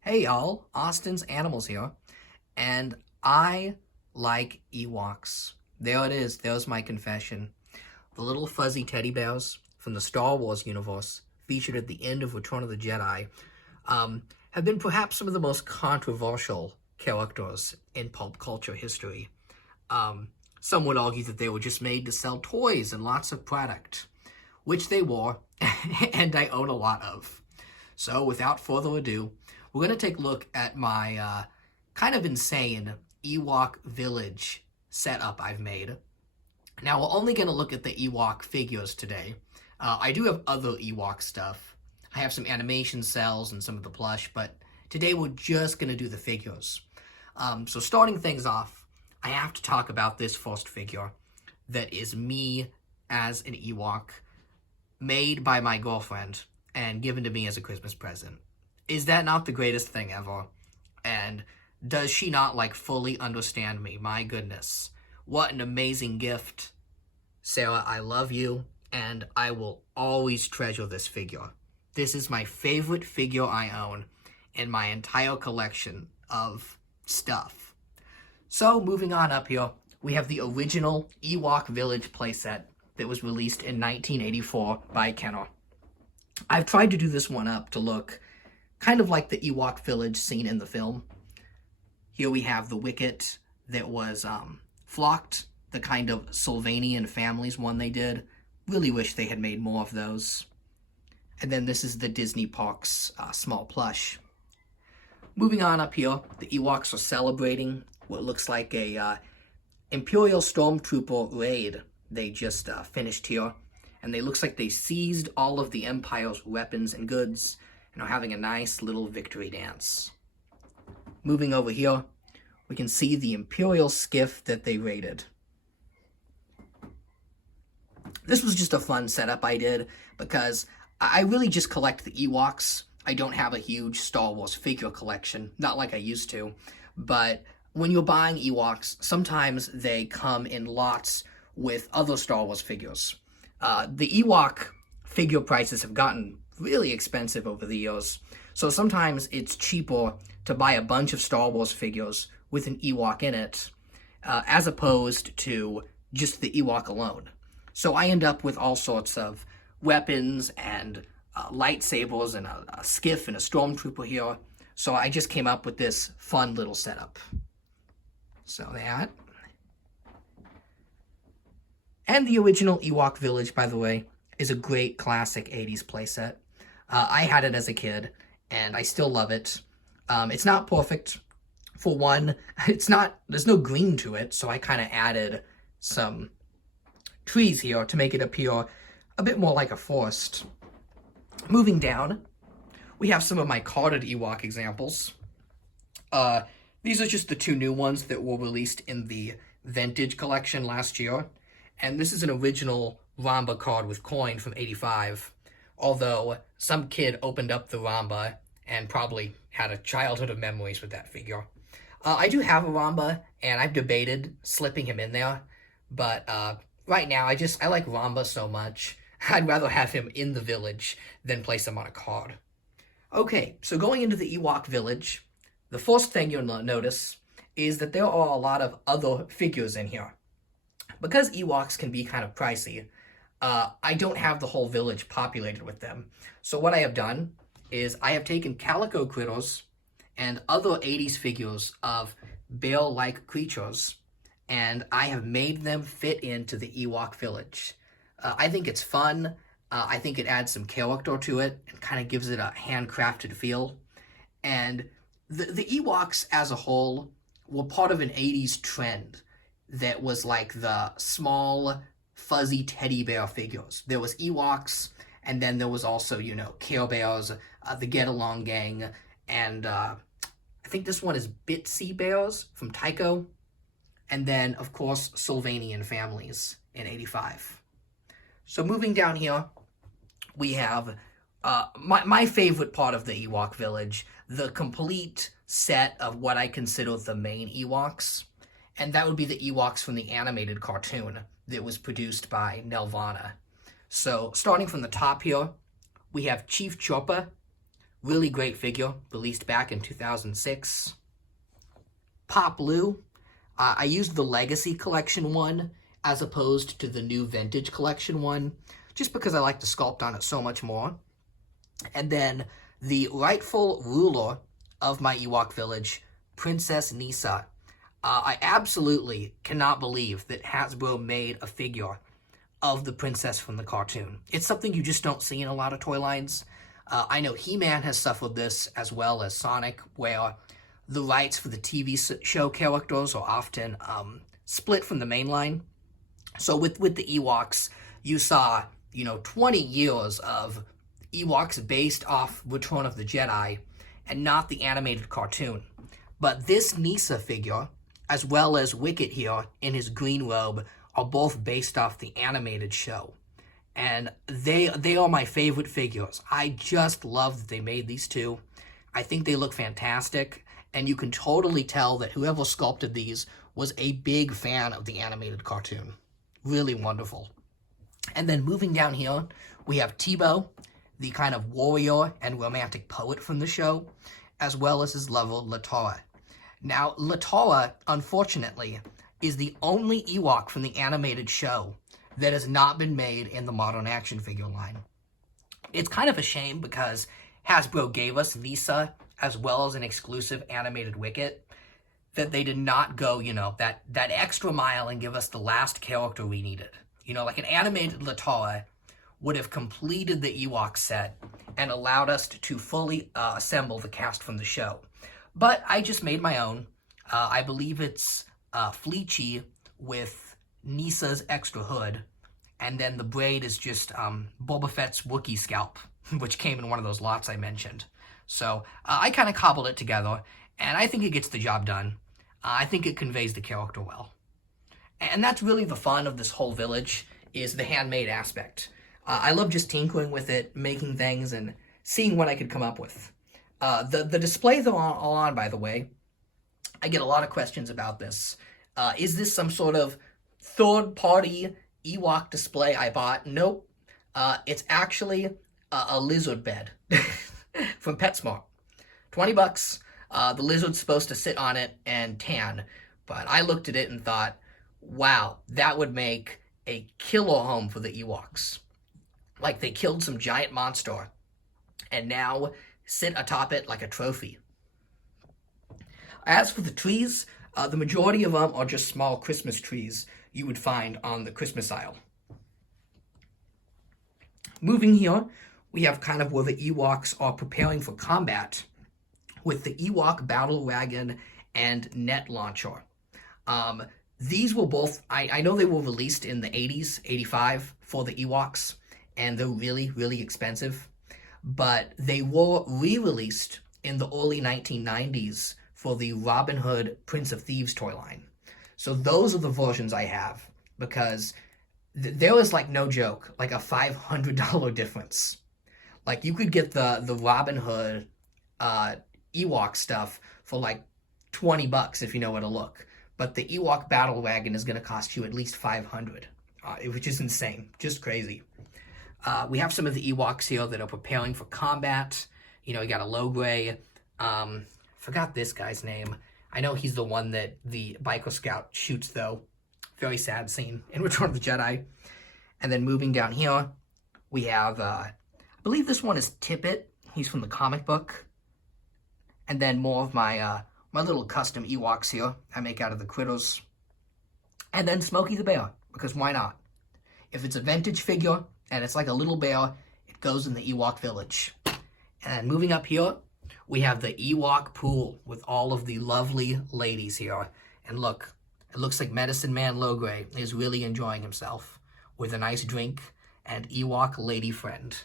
Hey y'all, Austin's Animals here, and I like Ewoks. There it is, there's my confession. The little fuzzy teddy bears from the Star Wars universe, featured at the end of Return of the Jedi, have been perhaps some of the most controversial characters in pulp culture history. Some would argue that they were just made to sell toys and lots of product, which they were, and I own a lot of. So without further ado, we're going to take a look at my kind of insane Ewok village setup I've made. Now, we're only going to look at the Ewok figures today. I do have other Ewok stuff. I have some animation cells and some of the plush, but today we're just going to do the figures. So starting things off, I have to talk about this first figure that is me as an Ewok, made by my girlfriend and given to me as a Christmas present. Is that not the greatest thing ever? And does she not, fully understand me? My goodness. What an amazing gift. Sarah, I love you, and I will always treasure this figure. This is my favorite figure I own in my entire collection of stuff. So, moving on up here, we have the original Ewok Village playset that was released in 1984 by Kenner. I've tried to do this one up to look kind of like the Ewok village scene in the film. Here we have the Wicket that was flocked, the kind of Sylvanian families one they did. Really wish they had made more of those. And then this is the Disney Parks small plush. Moving on up here, the Ewoks are celebrating what looks like a Imperial Stormtrooper raid they just finished here. And they looks like they seized all of the Empire's weapons and goods and are having a nice little victory dance. Moving over here, we can see the Imperial skiff that they raided. This was just a fun setup I did because I really just collect the Ewoks. I don't have a huge Star Wars figure collection, not like I used to, but when you're buying Ewoks, sometimes they come in lots with other Star Wars figures. The Ewok figure prices have gotten really expensive over the years, so sometimes it's cheaper to buy a bunch of Star Wars figures with an Ewok in it, as opposed to just the Ewok alone. So I end up with all sorts of weapons and lightsabers and a skiff and a stormtrooper here, so I just came up with this fun little setup. So that. And the original Ewok Village, by the way, is a great classic 80s playset. I had it as a kid, and I still love it. It's not perfect. For one, there's no green to it, so I kind of added some trees here to make it appear a bit more like a forest. Moving down, we have some of my carded Ewok examples. These are just the two new ones that were released in the Vintage collection last year. And this is an original Ramba card with coin from 85. Although some kid opened up the Ramba and probably had a childhood of memories with that figure. I do have a Ramba, and I've debated slipping him in there. But right now, I like Ramba so much, I'd rather have him in the village than place him on a card. Okay, so going into the Ewok village, the first thing you'll notice is that there are a lot of other figures in here. Because Ewoks can be kind of pricey, I don't have the whole village populated with them. So what I have done is I have taken calico critters and other 80s figures of bear-like creatures, and I have made them fit into the Ewok village. I think it's fun. I think it adds some character to it and kind of gives it a handcrafted feel. And the Ewoks as a whole were part of an 80s trend that was like the small, fuzzy teddy bear figures. There was Ewoks, and then there was also, Care Bears, the Get Along Gang, and I think this one is Bitsy Bears from Tycho, and then, of course, Sylvanian families in 85. So moving down here, we have my favorite part of the Ewok village, the complete set of what I consider the main Ewoks. And that would be the Ewoks from the animated cartoon that was produced by Nelvana. So, starting from the top here, we have Chief Chopper, really great figure, released back in 2006. Pop Lou, I used the Legacy Collection one as opposed to the new Vintage Collection one, just because I like to sculpt on it so much more. And then the rightful ruler of my Ewok village, Princess Kneesaa. I absolutely cannot believe that Hasbro made a figure of the princess from the cartoon. It's something you just don't see in a lot of toy lines. I know He-Man has suffered this, as well as Sonic, where the rights for the TV show characters are often split from the main line. So with the Ewoks, you saw, 20 years of Ewoks based off Return of the Jedi, and not the animated cartoon. But this Kneesaa figure, as well as Wicket here in his green robe, are both based off the animated show. And they are my favorite figures. I just love that they made these two. I think they look fantastic, and you can totally tell that whoever sculpted these was a big fan of the animated cartoon. Really wonderful. And then moving down here, we have Tebow, the kind of warrior and romantic poet from the show, as well as his lover, Latara. Now, Latara, unfortunately, is the only Ewok from the animated show that has not been made in the modern action figure line. It's kind of a shame because Hasbro gave us Kneesaa as well as an exclusive animated Wicket, that they did not go, that extra mile and give us the last character we needed. Like an animated Latara would have completed the Ewok set and allowed us to fully assemble the cast from the show. But I just made my own. I believe it's Fleechy with Kneesaa's extra hood, and then the braid is just Boba Fett's Wookiee scalp, which came in one of those lots I mentioned. So I kind of cobbled it together, and I think it gets the job done. I think it conveys the character well. And that's really the fun of this whole village, is the handmade aspect. I love just tinkering with it, making things, and seeing what I could come up with. The displays are all on, by the way. I get a lot of questions about this. Is this some sort of third-party Ewok display I bought? Nope. It's actually a lizard bed from PetSmart. $20. The lizard's supposed to sit on it and tan. But I looked at it and thought, wow, that would make a killer home for the Ewoks. Like they killed some giant monster and now sit atop it like a trophy. As for the trees, the majority of them are just small Christmas trees you would find on the Christmas aisle. Moving here, we have kind of where the Ewoks are preparing for combat with the Ewok Battle Wagon and Net Launcher. These were both, I know they were released in the 80s, 85 for the Ewoks, and they're really, really expensive. But they were re-released in the early 1990s for the Robin Hood Prince of Thieves toy line. So those are the versions I have, because there was, like, no joke, like a $500 difference. Like, you could get the Robin Hood Ewok stuff for like $20 if you know where to look. But the Ewok Battle Wagon is going to cost you at least $500, which is insane, just crazy. We have some of the Ewoks here that are preparing for combat. You got a Logray. Forgot this guy's name. I know he's the one that the Biker Scout shoots, though. Very sad scene in Return of the Jedi. And then moving down here, we have, I believe this one is Tippett. He's from the comic book. And then more of my my little custom Ewoks here I make out of the critters. And then Smokey the Bear, because why not? If it's a vintage figure and it's like a little bear, it goes in the Ewok village. And moving up here, we have the Ewok pool with all of the lovely ladies here. And look, it looks like Medicine Man Logray is really enjoying himself with a nice drink and Ewok lady friend.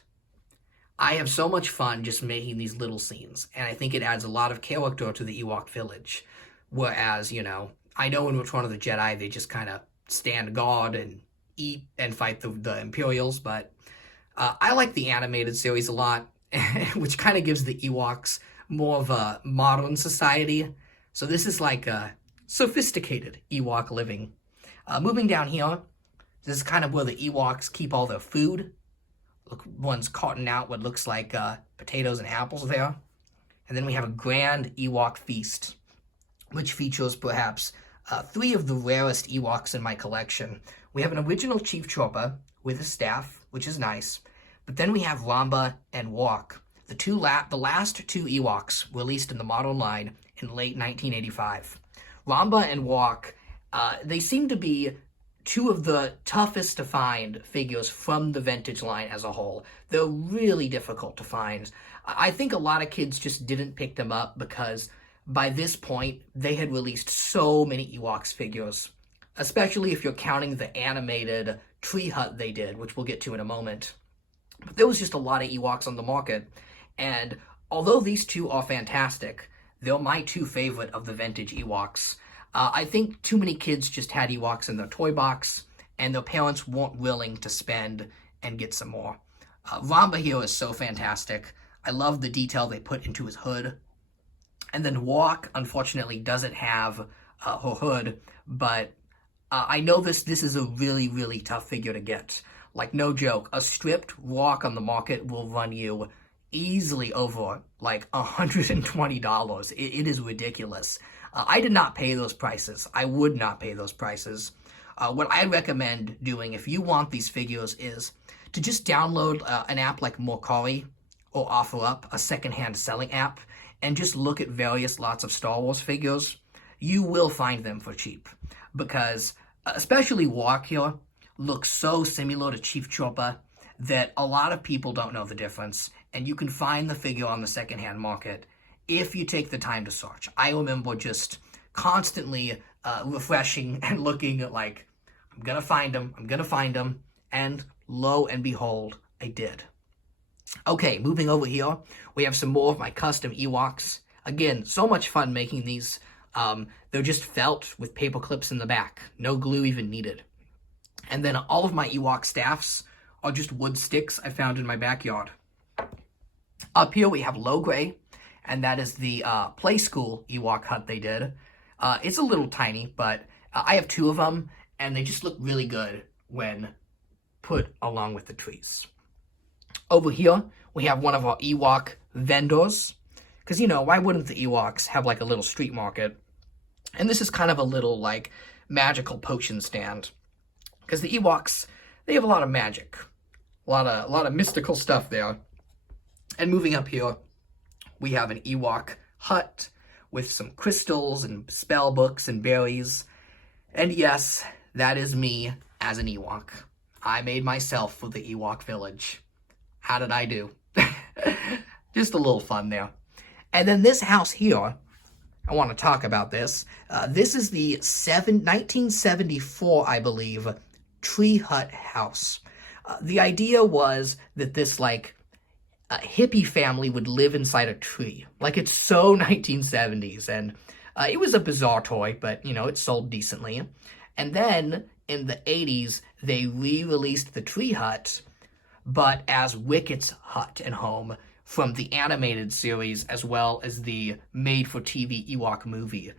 I have so much fun just making these little scenes, and I think it adds a lot of character to the Ewok village. Whereas, I know in Return of the Jedi, they just kind of stand guard and eat and fight the Imperials, but I like the animated series a lot, which kind of gives the Ewoks more of a modern society. So this is like a sophisticated Ewok living. Moving down here, this is kind of where the Ewoks keep all their food. one's carting out what looks like potatoes and apples there. And then we have a grand Ewok feast, which features perhaps 3 of the rarest Ewoks in my collection. We have an original Chief Trooper with a staff, which is nice. But then we have Ramba and Ewok, the last 2 Ewoks released in the modern line in late 1985. Ramba and Ewok, they seem to be 2 of the toughest to find figures from the vintage line as a whole. They're really difficult to find. I think a lot of kids just didn't pick them up because by this point, they had released so many Ewoks figures, especially if you're counting the animated tree hut they did, which we'll get to in a moment. But there was just a lot of Ewoks on the market, and although these 2 are fantastic, they're my 2 favorite of the vintage Ewoks. I think too many kids just had Ewoks in their toy box, and their parents weren't willing to spend and get some more. Ramba here is so fantastic. I love the detail they put into his hood. And then Ewok, unfortunately, doesn't have her hood, but I know this is a really, really tough figure to get. Like, no joke, a stripped Ewok on the market will run you easily over, like, $120. It is ridiculous. I did not pay those prices. I would not pay those prices. What I recommend doing if you want these figures is to just download an app like Mercari or OfferUp, a secondhand selling app, and just look at various lots of Star Wars figures. You will find them for cheap because especially Ewok here looks so similar to Chief Trooper that a lot of people don't know the difference, and you can find the figure on the secondhand market if you take the time to search. I remember just constantly refreshing and looking at like, I'm gonna find them, and lo and behold, I did. Okay, moving over here, we have some more of my custom Ewoks. Again, so much fun making these. They're just felt with paper clips in the back. No glue even needed. And then all of my Ewok staffs are just wood sticks I found in my backyard. Up here we have Low Gray, and that is the play school Ewok hut they did. It's a little tiny, but I have 2 of them, and they just look really good when put along with the trees. Over here, we have one of our Ewok vendors. Because, you know, why wouldn't the Ewoks have, like, a little street market? And this is kind of a little, like, magical potion stand. Because the Ewoks, they have a lot of magic. A lot of mystical stuff there. And moving up here, we have an Ewok hut with some crystals and spell books and berries. And yes, that is me as an Ewok. I made myself for the Ewok village. How did I do? Just a little fun there. And then this house here, I want to talk about this. This is the 1974, I believe, tree hut house. The idea was that this, like, hippie family would live inside a tree. Like, it's so 1970s. And it was a bizarre toy, but, you know, it sold decently. And then, in the 80s, they re-released the tree hut, but as Wicket's hut and home from the animated series as well as the made-for-TV Ewok movie.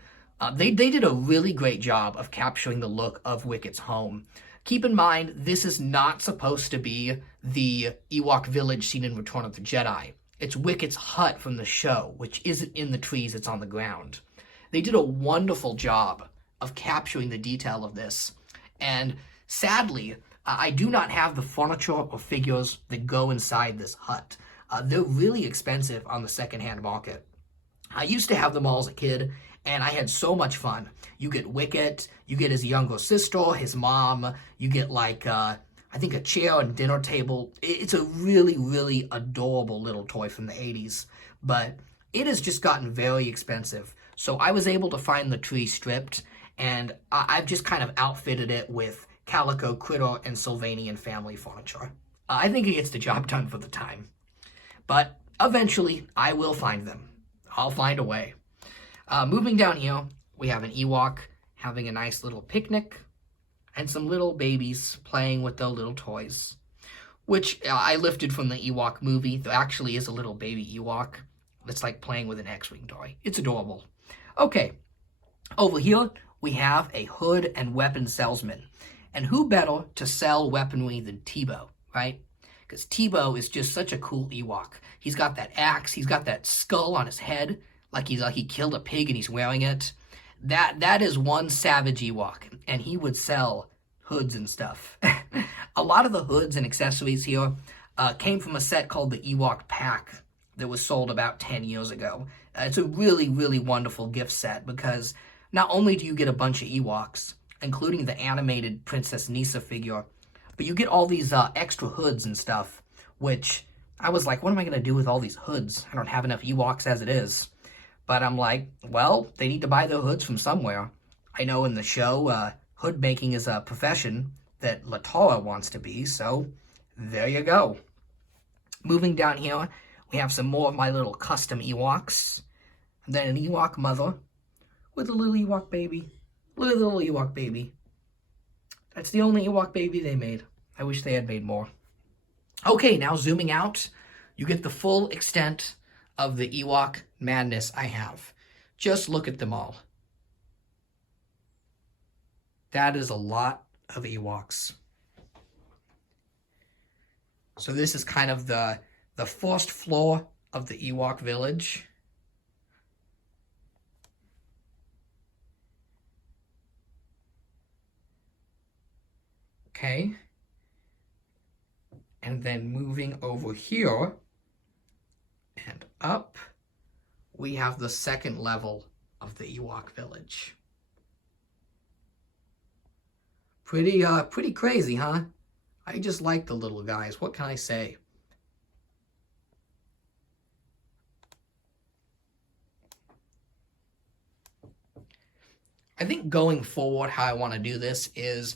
They did a really great job of capturing the look of Wicket's home. Keep in mind, this is not supposed to be the Ewok village seen in Return of the Jedi. It's Wicket's hut from the show, which isn't in the trees, it's on the ground. They did a wonderful job of capturing the detail of this. And sadly, I do not have the furniture or figures that go inside this hut. They're really expensive on the secondhand market. I used to have them all as a kid, and I had so much fun. You get Wicket, you get his younger sister, his mom, you get like, I think a chair and dinner table. It's a really, really adorable little toy from the 80s, but it has just gotten very expensive. So I was able to find the tree stripped, and I've just kind of outfitted it with Calico, Critter, and Sylvanian family furniture. I think it gets the job done for the time. But eventually, I will find them. I'll find a way. Moving down here, we have an Ewok having a nice little picnic and some little babies playing with their little toys, which I lifted from the Ewok movie. There actually is a little baby Ewok that's like playing with an X-Wing toy. It's adorable. Okay, over here, we have a hood and weapon salesman. And who better to sell weaponry than Tebow, right? because Tebow is just such a cool Ewok. He's got that axe, he's got that skull on his head, like he killed a pig and he's wearing it. That is one savage Ewok, and he would sell hoods and stuff. A lot of the hoods and accessories here came from a set called the Ewok Pack that was sold about 10 years ago. It's a really, really wonderful gift set because not only do you get a bunch of Ewoks, including the animated Princess Nisa figure, but you get all these extra hoods and stuff, which I was like, what am I going to do with all these hoods? I don't have enough Ewoks as it is. But I'm like, well, they need to buy their hoods from somewhere. I know in the show, hood making is a profession that Latara wants to be, so there you go. Moving down here, we have some more of my little custom Ewoks. And then an Ewok mother with a little Ewok baby. Look at the little Ewok baby. That's the only Ewok baby they made. I wish they had made more. Okay, now zooming out, you get the full extent of the Ewok madness I have. Just look at them all. That is a lot of Ewoks. So this is kind of the first floor of the Ewok village. Okay. And then moving over here and up, we have the second level of the Ewok village. Pretty crazy, huh? I just like the little guys. What can I say? I think going forward, how I want to do this is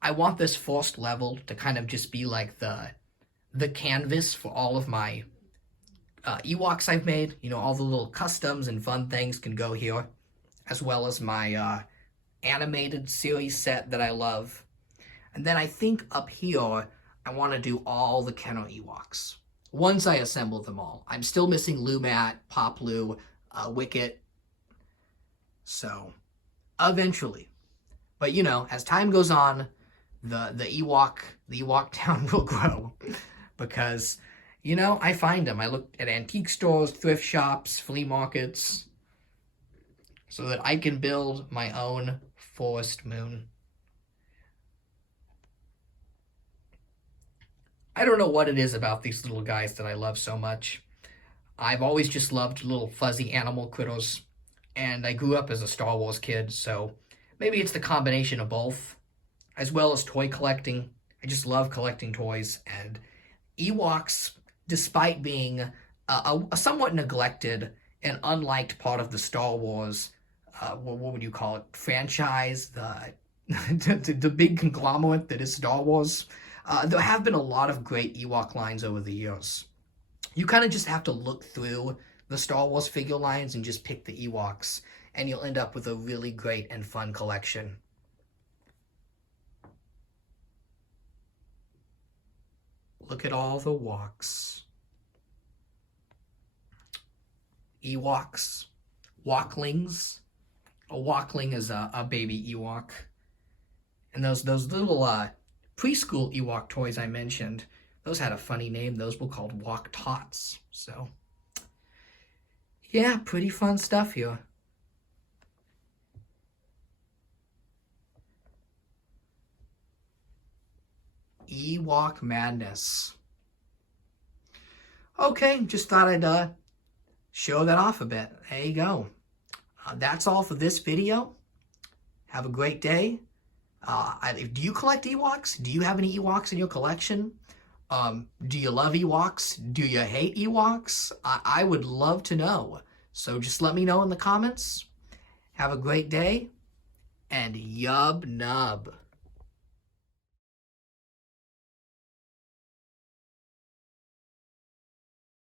I want this first level to kind of just be like the canvas for all of my Ewoks I've made. You know, all the little customs and fun things can go here, as well as my animated series set that I love. And then I think up here, I want to do all the Kenner Ewoks. Once I assemble them all. I'm still missing Lumat, Poplu, Wicket. So, eventually. But you know, as time goes on, the Ewok town will grow. Because, you know, I find them. I look at antique stores, thrift shops, flea markets, so that I can build my own forest moon. I don't know what it is about these little guys that I love so much. I've always just loved little fuzzy animal critters, and I grew up as a Star Wars kid, so maybe it's the combination of both, as well as toy collecting. I just love collecting toys, and Ewoks, despite being a somewhat neglected and unliked part of the Star Wars, what would you call it, franchise, the big conglomerate that is Star Wars, there have been a lot of great Ewok lines over the years. You kind of just have to look through the Star Wars figure lines and just pick the Ewoks, and you'll end up with a really great and fun collection. Look at all the walks. Ewoks. Woklings. A Wokling is a baby Ewok. And those little preschool Ewok toys I mentioned, those had a funny name. Those were called Wok Tots. So, yeah, pretty fun stuff here. Ewok madness. Okay, just thought I'd show that off a bit. There you go. That's all for this video. Have a great day. Do you collect Ewoks? Do you have any Ewoks in your collection? Do you love Ewoks? Do you hate Ewoks? I would love to know. So just let me know in the comments. Have a great day, and yub nub.